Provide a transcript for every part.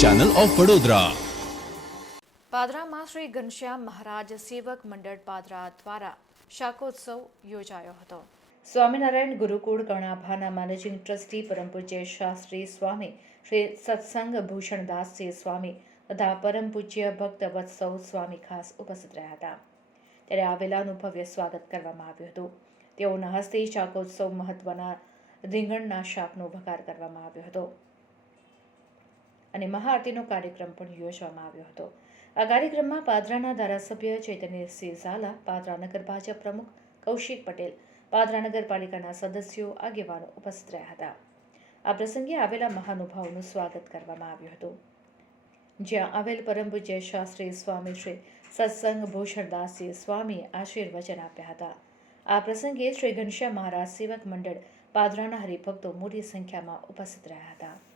Channel of Vadodara પાદરામાં શ્રી ઘનશ્યામ મહારાજ સેવક મંડળ પાદરા દ્વારા શાકોત્સવ યોજાયો હતો. સ્વામિનારાયણ ગુરુકુળ કર્ણાભાના મેનેજિંગ ટ્રસ્ટી પરમ પૂજ્ય શાસ્ત્રી સ્વામી શ્રી સત્સંગ ભૂષણદાસજી સ્વામી તથા પરમ પૂજ્ય ભક્ત વત્સવ સ્વામી ખાસ ઉપસ્થિત રહ્યા હતા. ત્યારે આવેલાનું ભવ્ય સ્વાગત કરવામાં આવ્યું હતું. તેઓના હસ્તે શાકોત્સવ મહત્વના રીંગણના શાકનો વઘાર કરવામાં આવ્યો હતો. અને મહાઆરતીનો કાર્યક્રમ પણ યોજવામાં આવ્યો હતો. આ કાર્યક્રમમાં પાદરાના ધારાસભ્ય ચૈતન્યસિંહ ઝાલા, પાદરા નગર ભાજપ પ્રમુખ કૌશિક પટેલ, પાદરા નગરપાલિકાના સદસ્યો, આગેવાનો ઉપસ્થિત રહ્યા હતા. આ પ્રસંગે આવેલા મહાનુભાવોનું સ્વાગત કરવામાં આવ્યું હતું. જ્યાં આવેલ પરમ પૂજ્ય શાસ્ત્રી સ્વામી શ્રી સત્સંગ ભૂષણદાસજી સ્વામીએ આશીર્વચન આપ્યા હતા. આ પ્રસંગે શ્રી ઘનશ્યામ મહારાજ સેવક મંડળ પાદરાના હરિભક્તો મોટી સંખ્યામાં ઉપસ્થિત રહ્યા હતા.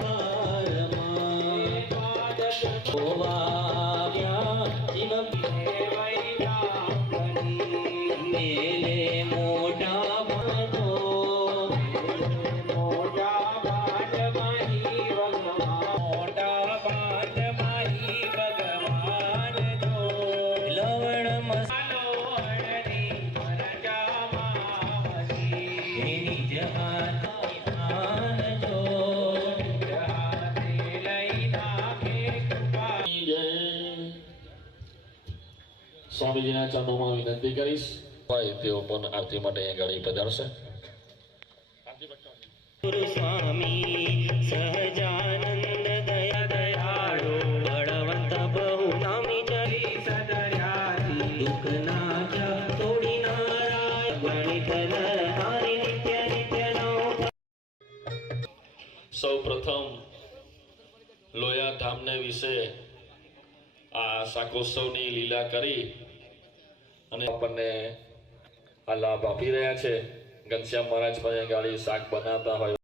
olayım. Olayım. સ્વામીજીના ચરણોમાં વિનંતી કરીશ ભાઈ તેઓ પણ આરતી માટે અહીંયા ગાડી પધારશે ગુરુ સ્વામી સહજાનંદ દયા દયાળુ બળવંત બહુ નામી જરી સદર્યાથી દુઃખ ના તોડી નારાય ગણિત નર નિત્ય નિત્ય નો સૌ પ્રથમ લોયા ધામને વિશે આ શાકોત્સવની લીલા કરી અને આપણને આ લાભ આપી રહ્યા છે. ઘનશ્યામ મહારાજ પણ ગાડી શાક બનાવતા હોય.